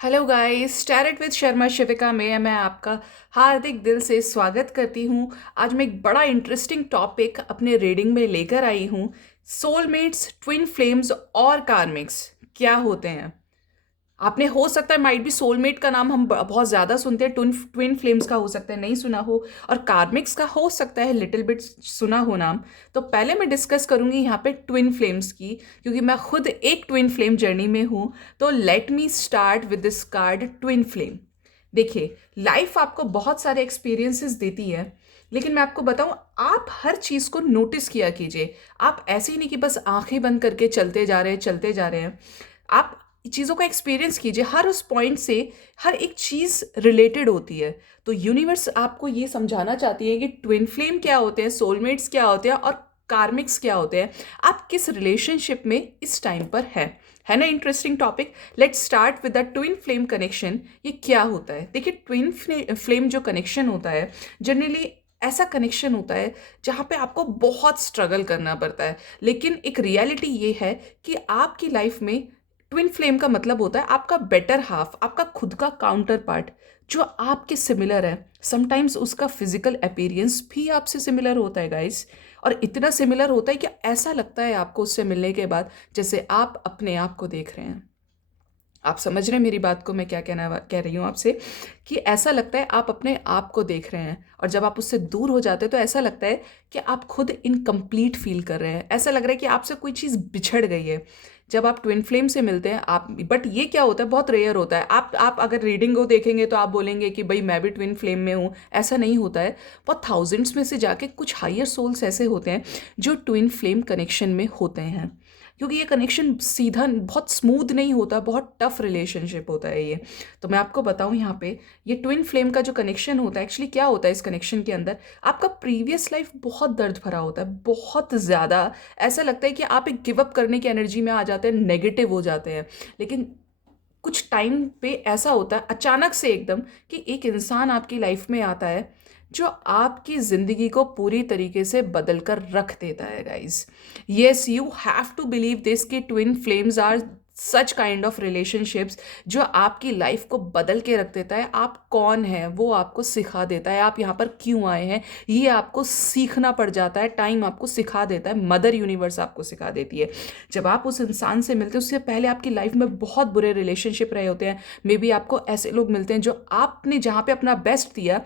Hello guys, start with Sharma Shivika में मैं आपका हार्दिक दिल से स्वागत करती हूँ। आज मैं एक बड़ा इंटरेस्टिंग टॉपिक अपने रीडिंग में लेकर आई हूँ। सोलमेट्स, ट्विन फ्लेम्स और कार्मिक्स क्या होते हैं। आपने हो सकता है माइट भी सोलमेट का नाम हम बहुत ज़्यादा सुनते हैं, ट्विन ट्विन फ्लेम्स का हो सकता है नहीं सुना हो, और कार्मिक्स का हो सकता है लिटिल बिट सुना हो नाम। तो पहले मैं डिस्कस करूंगी यहाँ पे ट्विन फ्लेम्स की, क्योंकि मैं खुद एक ट्विन फ्लेम जर्नी में हूँ। तो let me start with this card twin flame. देखिए, लाइफ आपको बहुत सारे एक्सपीरियंसेस देती है, लेकिन मैं आपको बताऊं, आप हर चीज़ को नोटिस किया कीजिए। आप ऐसे ही नहीं कि बस आंखें बंद करके चलते जा रहे हैं। आप चीज़ों का एक्सपीरियंस कीजिए, हर उस पॉइंट से हर एक चीज़ रिलेटेड होती है। तो यूनिवर्स आपको ये समझाना चाहती है कि ट्विन फ्लेम क्या होते हैं, सोलमेट्स क्या होते हैं और कार्मिक्स क्या होते हैं। आप किस रिलेशनशिप में इस टाइम पर है ना interesting topic. Let's start with the twin flame connection. ये क्या होता है? देखिए, ट्विन फ्लेम जो कनेक्शन होता है, जनरली ऐसा कनेक्शन होता है जहाँ पे आपको बहुत स्ट्रगल करना पड़ता है। लेकिन एक रियलिटी ये है कि आपकी लाइफ में ट्विन फ्लेम का मतलब होता है आपका बेटर हाफ, आपका खुद का काउंटर पार्ट जो आपके सिमिलर है। समटाइम्स उसका फिजिकल अपीयरेंस भी आपसे सिमिलर होता है गाइस, और इतना सिमिलर होता है कि ऐसा लगता है आपको उससे मिलने के बाद जैसे आप अपने आप को देख रहे हैं। आप समझ रहे हैं मेरी बात को, मैं क्या कह रही हूँ आपसे, कि ऐसा लगता है आप अपने आप को देख रहे हैं, और जब आप उससे दूर हो जाते हैं तो ऐसा लगता है कि आप खुद इनकम्प्लीट फील कर रहे हैं। ऐसा लग रहा है कि आपसे कोई चीज़ बिछड़ गई है जब आप ट्विन फ्लेम से मिलते हैं आप। बट ये क्या होता है, बहुत रेयर होता है। आप अगर रीडिंग को देखेंगे तो आप बोलेंगे कि भाई मैं भी ट्विन फ्लेम में हूँ, ऐसा नहीं होता है। बहुत थाउजेंड्स में से जाके कुछ हायर सोल्स ऐसे होते हैं जो ट्विन फ्लेम कनेक्शन में होते हैं, क्योंकि ये कनेक्शन सीधा बहुत स्मूथ नहीं होता, बहुत टफ रिलेशनशिप होता है ये। तो मैं आपको बताऊं यहाँ पे, ये ट्विन फ्लेम का जो कनेक्शन होता है, एक्चुअली क्या होता है इस कनेक्शन के अंदर, आपका प्रीवियस लाइफ बहुत दर्द भरा होता है, बहुत ज़्यादा। ऐसा लगता है कि आप एक गिव अप करने की एनर्जी में आ जाते हैं, नेगेटिव हो जाते हैं। लेकिन कुछ टाइम पे ऐसा होता है अचानक से एकदम कि एक इंसान आपकी लाइफ में आता है जो आपकी जिंदगी को पूरी तरीके से बदल कर रख देता है guys. Yes, you have to believe this कि twin flames are such kind of relationships जो आपकी लाइफ को बदल के रख देता है। आप कौन है वो आपको सिखा देता है, आप यहाँ पर क्यों आए हैं ये आपको सीखना पड़ जाता है। टाइम आपको सिखा देता है, मदर यूनिवर्स आपको सिखा देती है। जब आप उस इंसान से मिलते हैं, उससे पहले आपकी लाइफ में बहुत बुरे रिलेशनशिप रहे होते हैं। मे बी आपको ऐसे लोग मिलते हैं जो आपने जहाँ पे अपना बेस्ट दिया,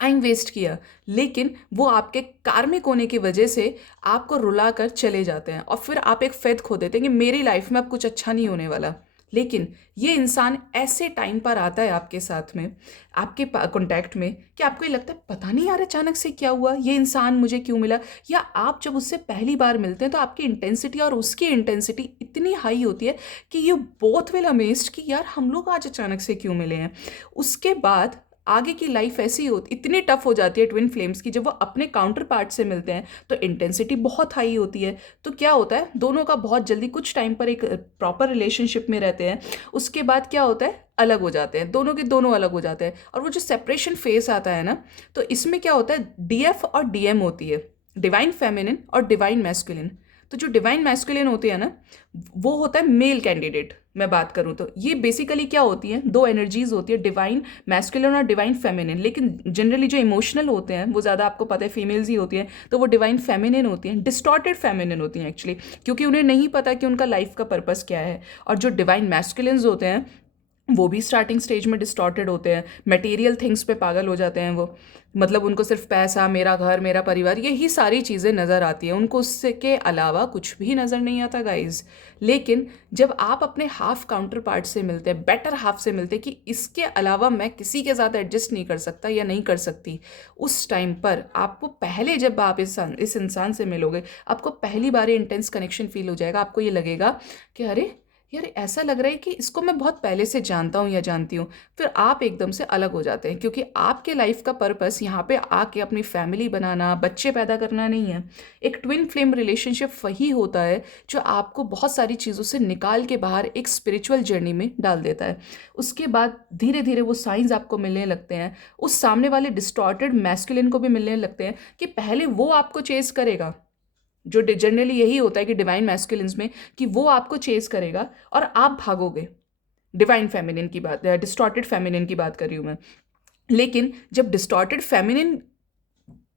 टाइम वेस्ट किया, लेकिन वो आपके कार्मिक होने की वजह से आपको रुला कर चले जाते हैं, और फिर आप एक फेथ खो देते हैं कि मेरी लाइफ में अब कुछ अच्छा नहीं होने वाला। लेकिन ये इंसान ऐसे टाइम पर आता है आपके साथ में, आपके कांटेक्ट में, कि आपको ये लगता है पता नहीं यार अचानक से क्या हुआ, ये इंसान मुझे क्यों मिला। या आप जब उससे पहली बार मिलते हैं तो आपकी इंटेंसिटी और उसकी इंटेंसिटी इतनी हाई होती है कि यू बोथ विल अमेज्ड कि यार हम लोग आज अचानक से क्यों मिले हैं। उसके बाद आगे की लाइफ ऐसी होती, इतनी टफ हो जाती है ट्विन फ्लेम्स की, जब वो अपने काउंटर पार्ट से मिलते हैं तो इंटेंसिटी बहुत हाई होती है। तो क्या होता है, दोनों का बहुत जल्दी कुछ टाइम पर एक प्रॉपर रिलेशनशिप में रहते हैं, उसके बाद क्या होता है, अलग हो जाते हैं, दोनों के दोनों अलग हो जाते हैं। और वो जो सेपरेशन फेस आता है ना, तो इसमें क्या होता है, डीएफ और डीएम होती है, डिवाइन फेमिनिन और डिवाइन मैस्कुलिन। तो जो डिवाइन मैस्कुलिन होती है ना, वो होता है मेल कैंडिडेट। मैं बात करूँ तो ये बेसिकली क्या होती है, दो एनर्जीज होती है, डिवाइन मैस्कुलिन और डिवाइन फेमिनिन। लेकिन जनरली जो इमोशनल होते हैं वो ज़्यादा आपको पता है फीमेल्स ही होती हैं, तो वो डिवाइन फेमिनिन होती हैं, डिस्टॉर्टेड फेमिनिन होती हैं एक्चुअली, क्योंकि उन्हें नहीं पता कि उनका लाइफ का पर्पस क्या है। और जो डिवाइन मैस्कुलिन्स होते हैं वो भी स्टार्टिंग स्टेज में डिस्टॉर्टेड होते हैं, मटेरियल थिंग्स पे पागल हो जाते हैं वो। मतलब उनको सिर्फ पैसा, मेरा घर, मेरा परिवार, यही सारी चीज़ें नज़र आती हैं, उनको उससे के अलावा कुछ भी नज़र नहीं आता गाइज। लेकिन जब आप अपने हाफ काउंटर पार्ट से मिलते हैं, बेटर हाफ से मिलते हैं, कि इसके अलावा मैं किसी के साथ एडजस्ट नहीं कर सकता या नहीं कर सकती, उस टाइम पर आपको पहले, जब आप इस इंसान से मिलोगे, आपको पहली बार इंटेंस कनेक्शन फील हो जाएगा। आपको ये लगेगा कि अरे यार, ऐसा लग रहा है कि इसको मैं बहुत पहले से जानता हूँ या जानती हूँ। फिर आप एकदम से अलग हो जाते हैं, क्योंकि आपके लाइफ का पर्पस यहाँ पे आके अपनी फैमिली बनाना, बच्चे पैदा करना नहीं है। एक ट्विन फ्लेम रिलेशनशिप वही होता है जो आपको बहुत सारी चीज़ों से निकाल के बाहर एक स्पिरिचुअल जर्नी में डाल देता है। उसके बाद धीरे धीरे वो साइंस आपको मिलने लगते हैं, उस सामने वाले डिस्टॉर्टेड मैस्कुलिन को भी मिलने लगते हैं, कि पहले वो आपको चेस करेगा। जो जनरली यही होता है कि डिवाइन मैस्कुलिन्स में, कि वो आपको चेस करेगा और आप भागोगे। डिवाइन फेमिनिन की बात, डिस्टॉर्टेड फेमिनिन की बात कर रही हूँ मैं। लेकिन जब डिस्टॉर्टेड फेमिनिन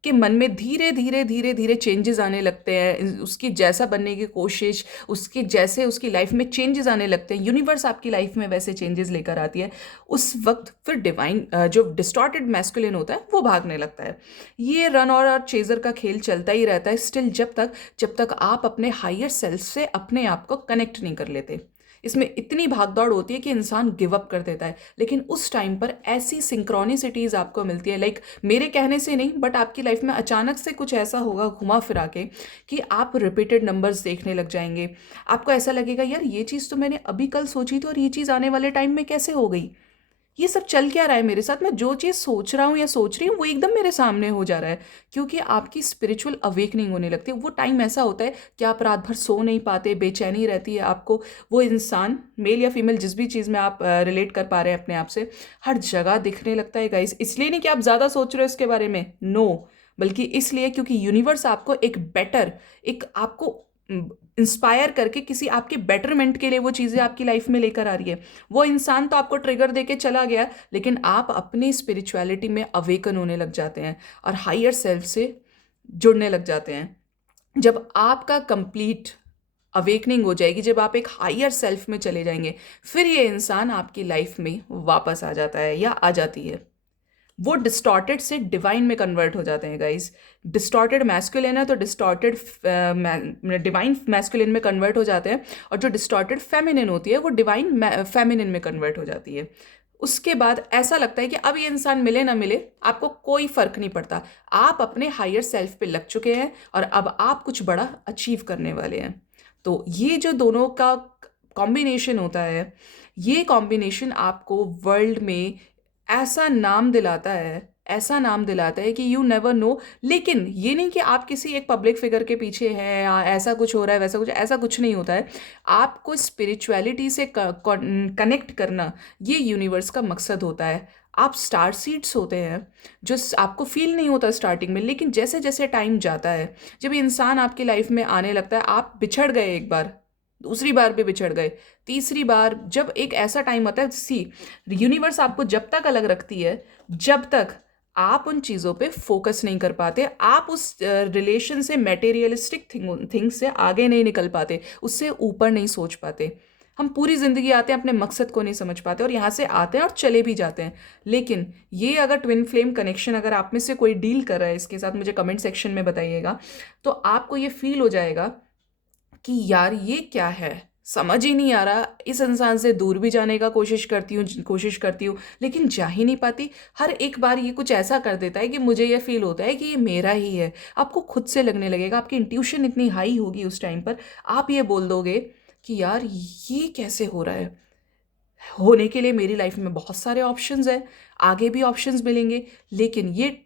के मन में धीरे धीरे धीरे धीरे चेंजेस आने लगते हैं, उसकी जैसा बनने की कोशिश, उसकी जैसे उसकी लाइफ में चेंजेस आने लगते हैं, यूनिवर्स आपकी लाइफ में वैसे चेंजेस लेकर आती है, उस वक्त फिर डिवाइन जो डिस्टॉर्टेड मैस्कुलिन होता है वो भागने लगता है। ये रन और चेजर का खेल चलता ही रहता है स्टिल, जब तक आप अपने हायर सेल्फ से अपने आप को कनेक्ट नहीं कर लेते। इसमें इतनी भागदौड़ होती है कि इंसान गिव अप कर देता है, लेकिन उस टाइम पर ऐसी सिंक्रोनिसिटीज आपको मिलती है, लाइक मेरे कहने से नहीं बट आपकी लाइफ में अचानक से कुछ ऐसा होगा घुमा फिरा के कि आप रिपीटेड नंबर्स देखने लग जाएंगे। आपको ऐसा लगेगा यार ये चीज़ तो मैंने अभी कल सोची थी और ये चीज़ आने वाले टाइम में कैसे हो गई, ये सब चल क्या रहा है मेरे साथ, मैं जो चीज़ सोच रहा हूँ या सोच रही हूँ वो एकदम मेरे सामने हो जा रहा है। क्योंकि आपकी स्पिरिचुअल अवेकनिंग होने लगती है। वो टाइम ऐसा होता है कि आप रात भर सो नहीं पाते, बेचैनी रहती है आपको। वो इंसान मेल या फीमेल जिस भी चीज़ में आप रिलेट कर पा रहे हैं अपने आप से, हर जगह दिखने लगता है गाइस। इसलिए नहीं कि आप ज़्यादा सोच रहे हो इसके बारे में, नो, बल्कि इसलिए क्योंकि यूनिवर्स आपको एक बेटर, एक आपको इंस्पायर करके किसी आपके बेटरमेंट के लिए वो चीज़ें आपकी लाइफ में लेकर आ रही है। वो इंसान तो आपको ट्रिगर देके चला गया, लेकिन आप अपनी स्पिरिचुअलिटी में अवेकन होने लग जाते हैं और हायर सेल्फ से जुड़ने लग जाते हैं। जब आपका कंप्लीट अवेकनिंग हो जाएगी, जब आप एक हायर सेल्फ में चले जाएंगे, फिर ये इंसान आपकी लाइफ में वापस आ जाता है या आ जाती है। वो डिस्टॉर्टेड से डिवाइन में कन्वर्ट हो जाते हैं गाइस। डिस्टॉर्टेड मैस्कुलिन है तो डिस्टॉर्टेड डिवाइन मैस्कुलिन में कन्वर्ट हो जाते हैं, और जो डिस्टॉर्टेड फेमिनिन होती है वो डिवाइन फेमिनिन में कन्वर्ट हो जाती है। उसके बाद ऐसा लगता है कि अब ये इंसान मिले ना मिले आपको कोई फर्क नहीं पड़ता, आप अपने हायर सेल्फ पे लग चुके हैं और अब आप कुछ बड़ा अचीव करने वाले हैं। तो ये जो दोनों का कॉम्बिनेशन होता है, ये कॉम्बिनेशन आपको वर्ल्ड में ऐसा नाम दिलाता है, ऐसा नाम दिलाता है कि यू नेवर नो। लेकिन ये नहीं कि आप किसी एक पब्लिक फिगर के पीछे हैं या ऐसा कुछ हो रहा है वैसा कुछ, ऐसा कुछ नहीं होता है। आपको स्पिरिचुअलिटी से कनेक्ट करना ये यूनिवर्स का मकसद होता है। आप स्टार सीड्स होते हैं जो आपको फील नहीं होता स्टार्टिंग में, लेकिन जैसे जैसे टाइम जाता है, जब ये इंसान आपकी लाइफ में आने लगता है, आप बिछड़ गए एक बार, दूसरी बार भी बिछड़ गए, तीसरी बार, जब एक ऐसा टाइम आता है, सी यूनिवर्स आपको जब तक अलग रखती है जब तक आप उन चीज़ों पे फोकस नहीं कर पाते, आप उस रिलेशन से, मेटेरियलिस्टिक थिंग से आगे नहीं निकल पाते, उससे ऊपर नहीं सोच पाते। हम पूरी ज़िंदगी आते हैं, अपने मकसद को नहीं समझ पाते और यहाँ से आते हैं और चले भी जाते हैं। लेकिन ये अगर ट्विन फ्लेम कनेक्शन, अगर आप में से कोई डील कर रहा है इसके साथ, मुझे कमेंट सेक्शन में बताइएगा, तो आपको ये फील हो जाएगा कि यार ये क्या है, समझ ही नहीं आ रहा, इस इंसान से दूर भी जाने का कोशिश करती हूँ लेकिन जा ही नहीं पाती। हर एक बार ये कुछ ऐसा कर देता है कि मुझे ये फील होता है कि ये मेरा ही है। आपको खुद से लगने लगेगा, आपकी इंट्यूशन इतनी हाई होगी उस टाइम पर, आप ये बोल दोगे कि यार ये कैसे हो रहा है। होने के लिए मेरी लाइफ में बहुत सारे ऑप्शंस हैं, आगे भी ऑप्शंस मिलेंगे, लेकिन ये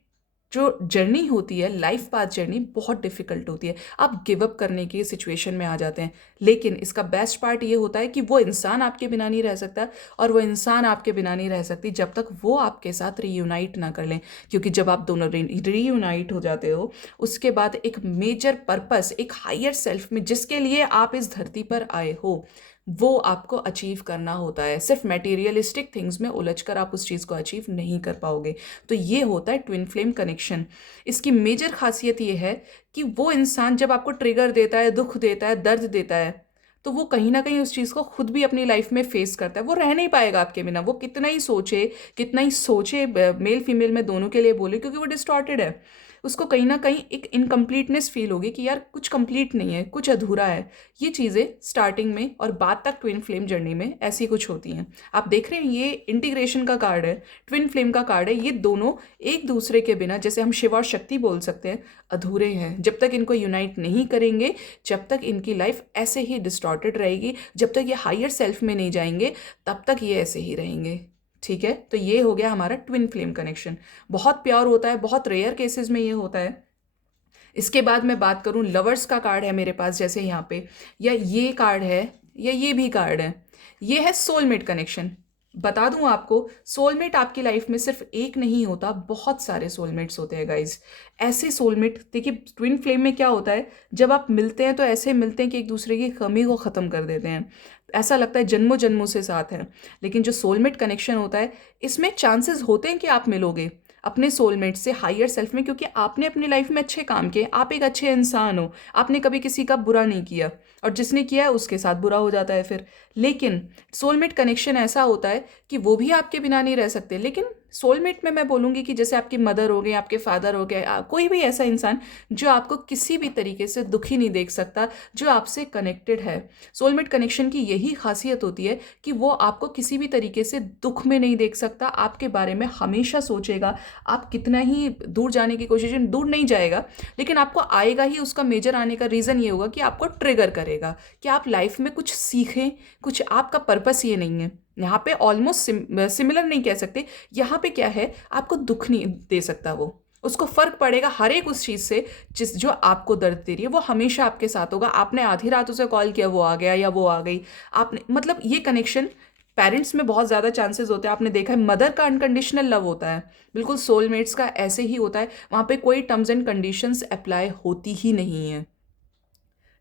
जो जर्नी होती है, लाइफ पाथ जर्नी, बहुत डिफिकल्ट होती है। आप गिव अप करने की सिचुएशन में आ जाते हैं। लेकिन इसका बेस्ट पार्ट ये होता है कि वो इंसान आपके बिना नहीं रह सकता और वो इंसान आपके बिना नहीं रह सकती जब तक वो आपके साथ रीयूनाइट ना कर लें। क्योंकि जब आप दोनों रीयूनाइट हो जाते हो, उसके बाद एक मेजर पर्पस, एक हायर सेल्फ में जिसके लिए आप इस धरती पर आए हो, वो आपको अचीव करना होता है। सिर्फ मटेरियलिस्टिक थिंग्स में उलझकर आप उस चीज़ को अचीव नहीं कर पाओगे। तो ये होता है ट्विन फ्लेम कनेक्शन। इसकी मेजर खासियत ये है कि वो इंसान जब आपको ट्रिगर देता है, दुख देता है, दर्द देता है, तो वो कहीं ना कहीं उस चीज़ को खुद भी अपनी लाइफ में फेस करता है। वो रह नहीं पाएगा आपके बिना, वो कितना ही सोचे, मेल फीमेल में दोनों के लिए बोले, क्योंकि वो डिस्टॉर्टेड है। उसको कहीं ना कहीं एक इनकम्प्लीटनेस फील होगी कि यार कुछ कंप्लीट नहीं है, कुछ अधूरा है। ये चीज़ें स्टार्टिंग में और बाद तक ट्विन फ्लेम जर्नी में ऐसी कुछ होती हैं। आप देख रहे हैं ये इंटीग्रेशन का कार्ड है, ट्विन फ्लेम का कार्ड है। ये दोनों एक दूसरे के बिना, जैसे हम शिव और शक्ति बोल सकते हैं, अधूरे हैं। जब तक इनको यूनाइट नहीं करेंगे, जब तक इनकी लाइफ ऐसे ही डिस्टॉर्टेड रहेगी, जब तक ये हायर सेल्फ में नहीं जाएंगे, तब तक ये ऐसे ही रहेंगे। ठीक है, तो ये हो गया हमारा ट्विन फ्लेम कनेक्शन। बहुत प्योर होता है, बहुत रेयर केसेस में ये होता है। इसके बाद मैं बात करूं, लवर्स का कार्ड है मेरे पास, जैसे यहाँ पे, या ये कार्ड है, या ये भी कार्ड है। ये है सोलमेट कनेक्शन। बता दूं आपको, सोलमेट आपकी लाइफ में सिर्फ एक नहीं होता, बहुत सारे सोलमेट्स होते हैं गाइज। ऐसे सोलमेट, देखिए ट्विन फ्लेम में क्या होता है, जब आप मिलते हैं तो ऐसे मिलते हैं कि एक दूसरे की कमी को ख़त्म कर देते हैं। ऐसा लगता है जन्मों जन्मों से साथ हैं। लेकिन जो सोलमेट कनेक्शन होता है, इसमें चांसेस होते हैं कि आप मिलोगे अपने सोलमेट से हायर सेल्फ में, क्योंकि आपने अपनी लाइफ में अच्छे काम किए, आप एक अच्छे इंसान हो, आपने कभी किसी का बुरा नहीं किया, और जिसने किया है उसके साथ बुरा हो जाता है फिर। लेकिन सोलमेट कनेक्शन ऐसा होता है कि वो भी आपके बिना नहीं रह सकते। लेकिन सोलमेट में मैं बोलूँगी कि जैसे आपकी मदर हो गए, आपके फादर हो गए, कोई भी ऐसा इंसान जो आपको किसी भी तरीके से दुखी नहीं देख सकता, जो आपसे कनेक्टेड है। सोलमेट कनेक्शन की यही खासियत होती है कि वो आपको किसी भी तरीके से दुख में नहीं देख सकता, आपके बारे में हमेशा सोचेगा। आप कितना ही दूर जाने की कोशिश, दूर नहीं जाएगा लेकिन आपको आएगा ही। उसका मेजर आने का रीज़न ये होगा कि आपको ट्रिगर करेगा कि आप लाइफ में कुछ सीखें, कुछ आपका पर्पस ये नहीं है। यहाँ पे ऑलमोस्ट सिमिलर नहीं कह सकते, यहाँ पे क्या है, आपको दुख नहीं दे सकता वो, उसको फर्क पड़ेगा हर एक उस चीज़ से जो आपको दर्द दे रही है, वो हमेशा आपके साथ होगा। आपने आधी रात उसे कॉल किया, वो आ गया या वो आ गई, आपने मतलब ये कनेक्शन पेरेंट्स में बहुत ज़्यादा चांसेस होते हैं। आपने देखा है मदर का अनकंडीशनल लव होता है, बिल्कुल सोलमेट्स का ऐसे ही होता है। वहाँ पे कोई टर्म्स एंड कंडीशंस अप्लाई होती ही नहीं है।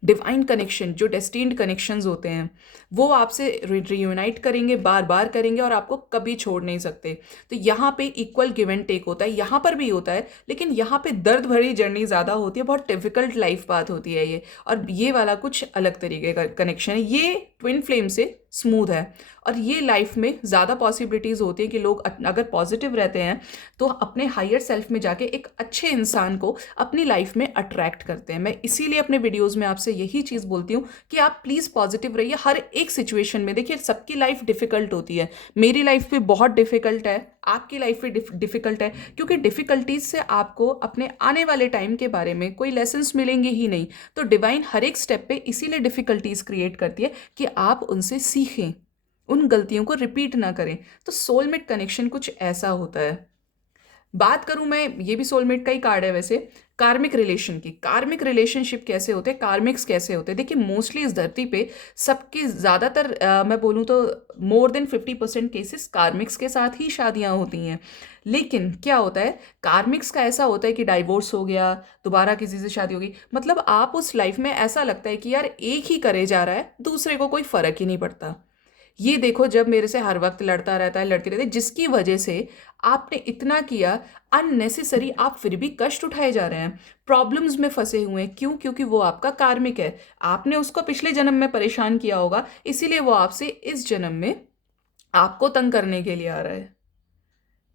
डिवाइन कनेक्शन, जो डेस्टिन्ड कनेक्शंस होते हैं, वो आपसे रियूनाइट करेंगे, बार बार करेंगे और आपको कभी छोड़ नहीं सकते। तो यहाँ पे इक्वल गिव एंड टेक होता है, यहाँ पर भी होता है, लेकिन यहाँ पे दर्द भरी जर्नी ज़्यादा होती है, बहुत डिफिकल्ट लाइफ पाथ होती है ये। और ये वाला कुछ अलग तरीके का कनेक्शन है, ये ट्विन फ्लेम से स्मूथ है। और ये लाइफ में ज़्यादा पॉसिबिलिटीज़ होती हैं कि लोग अगर पॉजिटिव रहते हैं तो अपने हायर सेल्फ में जाके एक अच्छे इंसान को अपनी लाइफ में अट्रैक्ट करते हैं। मैं इसीलिए अपने वीडियोज़ में आपसे यही चीज़ बोलती हूँ कि आप प्लीज़ पॉजिटिव रहिए हर एक सिचुएशन में। देखिए, सबकी लाइफ डिफ़िकल्ट होती है, मेरी लाइफ भी बहुत डिफ़िकल्ट है, आपकी लाइफ भी डिफ़िकल्ट है, क्योंकि डिफ़िकल्टीज से आपको अपने आने वाले टाइम के बारे में कोई लेसन्स मिलेंगे ही नहीं। तो डिवाइन हर एक स्टेप पे इसीलिए डिफ़िकल्टीज क्रिएट करती है कि आप उनसे सीखें, उन गलतियों को रिपीट ना करें। तो सोलमेट कनेक्शन कुछ ऐसा होता है। बात करूं मैं, ये भी सोलमेट का ही कार्ड है वैसे, कार्मिक रिलेशन की। कार्मिक रिलेशनशिप कैसे होते हैं, कार्मिक्स कैसे होते हैं? देखिए, मोस्टली इस धरती पे सबकी ज़्यादातर मैं बोलूँ तो मोर देन 50% केसेस कार्मिक्स के साथ ही शादियाँ होती हैं। लेकिन क्या होता है, कार्मिक्स का ऐसा होता है कि डाइवोर्स हो गया, दोबारा किसी से शादी हो गई, मतलब आप उस लाइफ में ऐसा लगता है कि यार एक ही करे जा रहा है, दूसरे को कोई फ़र्क ही नहीं पड़ता। ये देखो, जब मेरे से हर वक्त लड़ता रहता है, लड़ती रहती है, जिसकी वजह से आपने इतना किया अननेसेसरी, आप फिर भी कष्ट उठाए जा रहे हैं, प्रॉब्लम्स में फंसे हुए हैं। क्यों? क्योंकि वो आपका कार्मिक है। आपने उसको पिछले जन्म में परेशान किया होगा, इसीलिए वो आपसे इस जन्म में आपको तंग करने के लिए आ रहा है,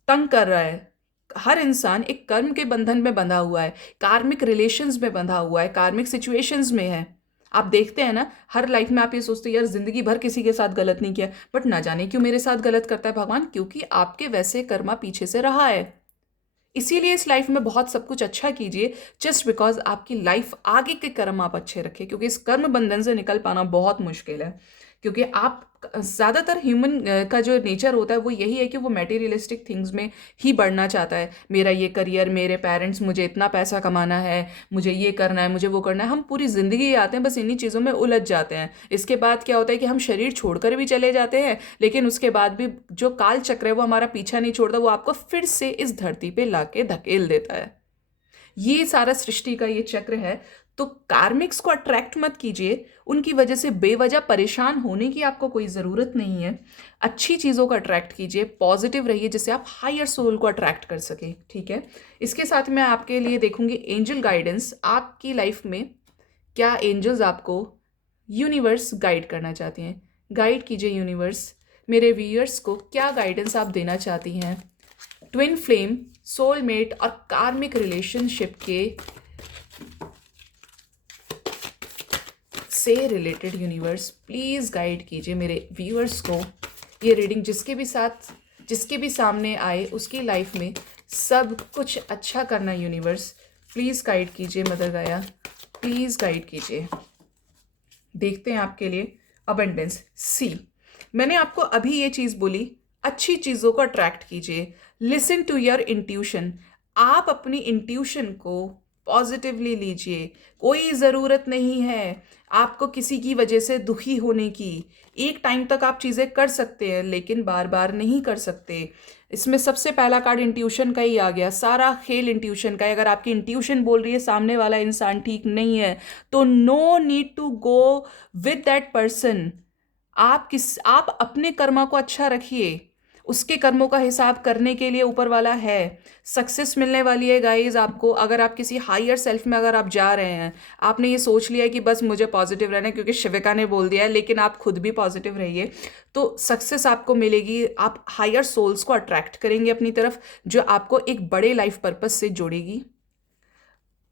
तंग कर रहा है। हर इंसान एक कर्म के बंधन में बंधा हुआ है, कार्मिक रिलेशंस में बंधा हुआ है, कार्मिक सिचुएशंस में है। आप देखते हैं ना, हर लाइफ में आप ये सोचते हैं यार जिंदगी भर किसी के साथ गलत नहीं किया, बट ना जाने क्यों मेरे साथ गलत करता है भगवान, क्योंकि आपके वैसे कर्मा पीछे से रहा है। इसीलिए इस लाइफ में बहुत सब कुछ अच्छा कीजिए, जस्ट बिकॉज आपकी लाइफ आगे के कर्म आप अच्छे रखें, क्योंकि इस कर्म बंधन से निकल पाना बहुत मुश्किल है। क्योंकि आप ज़्यादातर ह्यूमन का जो नेचर होता है वो यही है कि वो मटेरियलिस्टिक थिंग्स में ही बढ़ना चाहता है। मेरा ये करियर, मेरे पेरेंट्स, मुझे इतना पैसा कमाना है, मुझे ये करना है, मुझे वो करना है। हम पूरी ज़िंदगी आते हैं बस इन्हीं चीज़ों में उलझ जाते हैं। इसके बाद क्या होता है कि हम शरीर छोड़कर भी चले जाते हैं, लेकिन उसके बाद भी जो काल चक्र है वो हमारा पीछा नहीं छोड़ता, वो आपको फिर से इस धरती पे लाके धकेल देता है। ये सारा सृष्टि का ये चक्र है। तो कार्मिक्स को अट्रैक्ट मत कीजिए, उनकी वजह से बेवजह परेशान होने की आपको कोई ज़रूरत नहीं है। अच्छी चीज़ों को अट्रैक्ट कीजिए, पॉजिटिव रहिए, जिससे आप हायर सोल को अट्रैक्ट कर सके। ठीक है, इसके साथ मैं आपके लिए देखूंगी एंजल गाइडेंस। आपकी लाइफ में क्या एंजल्स आपको, यूनिवर्स गाइड करना चाहती हैं? गाइड कीजिए यूनिवर्स, मेरे व्यूअर्स को क्या गाइडेंस आप देना चाहती हैं ट्विन फ्लेम, सोलमेट और कार्मिक रिलेशनशिप के से रिलेटेड। यूनिवर्स प्लीज़ गाइड कीजिए मेरे व्यूअर्स को। ये रीडिंग जिसके भी सामने आए उसकी लाइफ में सब कुछ अच्छा करना। यूनिवर्स प्लीज़ गाइड कीजिए, मदर गाया प्लीज़ गाइड कीजिए। देखते हैं आपके लिए अबंडेंस। सी, मैंने आपको अभी ये चीज़ बोली, अच्छी चीज़ों को अट्रैक्ट कीजिए, लिसन टू योर इंट्यूशन। आप अपनी इंट्यूशन को पॉजिटिवली लीजिए। कोई ज़रूरत नहीं है आपको किसी की वजह से दुखी होने की। एक टाइम तक आप चीज़ें कर सकते हैं, लेकिन बार बार नहीं कर सकते। इसमें सबसे पहला कार्ड इंट्यूशन का ही आ गया। सारा खेल इंट्यूशन का है। अगर आपकी इंट्यूशन बोल रही है सामने वाला इंसान ठीक नहीं है, तो no need to go with that person. आप अपने कर्मा को अच्छा रखिए, उसके कर्मों का हिसाब करने के लिए ऊपर वाला है। सक्सेस मिलने वाली है गाइस आपको, अगर आप किसी हायर सेल्फ में अगर आप जा रहे हैं, आपने ये सोच लिया है कि बस मुझे पॉजिटिव रहना है क्योंकि शिविका ने बोल दिया है, लेकिन आप खुद भी पॉजिटिव रहिए, तो सक्सेस आपको मिलेगी। आप हायर सोल्स को अट्रैक्ट करेंगे अपनी तरफ, जो आपको एक बड़े लाइफ पर्पस से जोड़ेगी।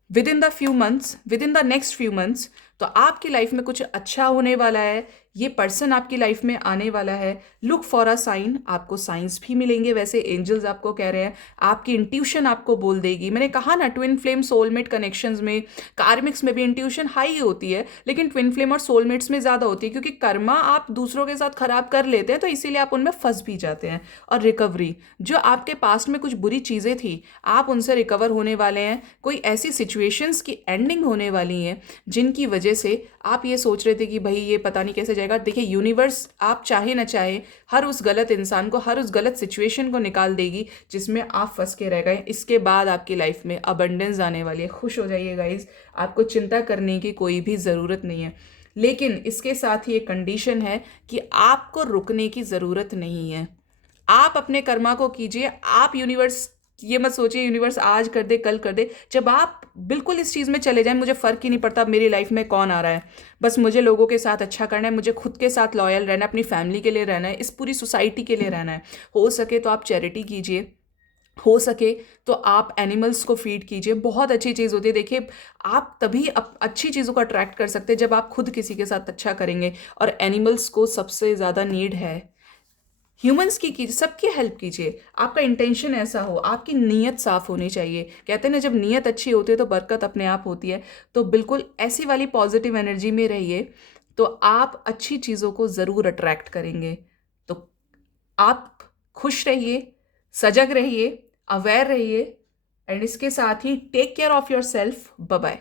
With in the next few months, तो आपकी लाइफ में कुछ अच्छा होने वाला है। ये पर्सन आपकी लाइफ में आने वाला है। लुक फॉर अ साइन, आपको साइंस भी मिलेंगे, वैसे एंजल्स आपको कह रहे हैं, आपकी इंट्यूशन आपको बोल देगी। मैंने कहा ना, ट्विन फ्लेम सोलमेट कनेक्शंस में, कार्मिक्स में भी इंट्यूशन हाई होती है, लेकिन ट्विन फ्लेम और सोलमेट्स में ज़्यादा होती है, क्योंकि कर्मा आप दूसरों के साथ खराब कर लेते हैं, तो इसीलिए आप उनमें फंस भी जाते हैं। और रिकवरी, जो आपके पास्ट में कुछ बुरी चीज़ें थी, आप उनसे रिकवर होने वाले हैं। कोई ऐसी सिचुएशंस की एंडिंग होने वाली हैं जिनकी वजह से आप ये सोच रहे थे कि भाई ये पता नहीं कैसे जाएगा। देखिए, यूनिवर्स आप चाहे ना चाहे हर उस गलत इंसान को, हर उस गलत सिचुएशन को निकाल देगी जिसमें आप फंस के रह गए। इसके बाद आपकी लाइफ में अबंडेंस आने वाली है। खुश हो जाइए गाइज, आपको चिंता करने की कोई भी ज़रूरत नहीं है। लेकिन इसके साथ ही एक कंडीशन है कि आपको रुकने की ज़रूरत नहीं है। आप अपने कर्मा को कीजिए। आप यूनिवर्स, ये मत सोचिए यूनिवर्स आज कर दे कल कर दे। जब आप बिल्कुल इस चीज़ में चले जाएं, मुझे फ़र्क ही नहीं पड़ता मेरी लाइफ में कौन आ रहा है, बस मुझे लोगों के साथ अच्छा करना है, मुझे खुद के साथ लॉयल रहना है, अपनी फैमिली के लिए रहना है, इस पूरी सोसाइटी के लिए रहना है। हो सके तो आप चैरिटी कीजिए, हो सके तो आप एनिमल्स को फीड कीजिए। बहुत अच्छी चीज़ होती है। देखिए, आप तभी अच्छी चीज़ों को अट्रैक्ट कर सकते हैं जब आप खुद किसी के साथ अच्छा करेंगे, और एनिमल्स को सबसे ज़्यादा नीड है। ह्यूमंस की कीजिए, सबकी हेल्प कीजिए। आपका इंटेंशन ऐसा हो, आपकी नीयत साफ होनी चाहिए। कहते हैं ना, जब नीयत अच्छी होती है तो बरकत अपने आप होती है। तो बिल्कुल ऐसी वाली पॉजिटिव एनर्जी में रहिए, तो आप अच्छी चीज़ों को ज़रूर अट्रैक्ट करेंगे। तो आप खुश रहिए, सजग रहिए, अवेयर रहिए, एंड इसके साथ ही take care of yourself. Bye bye.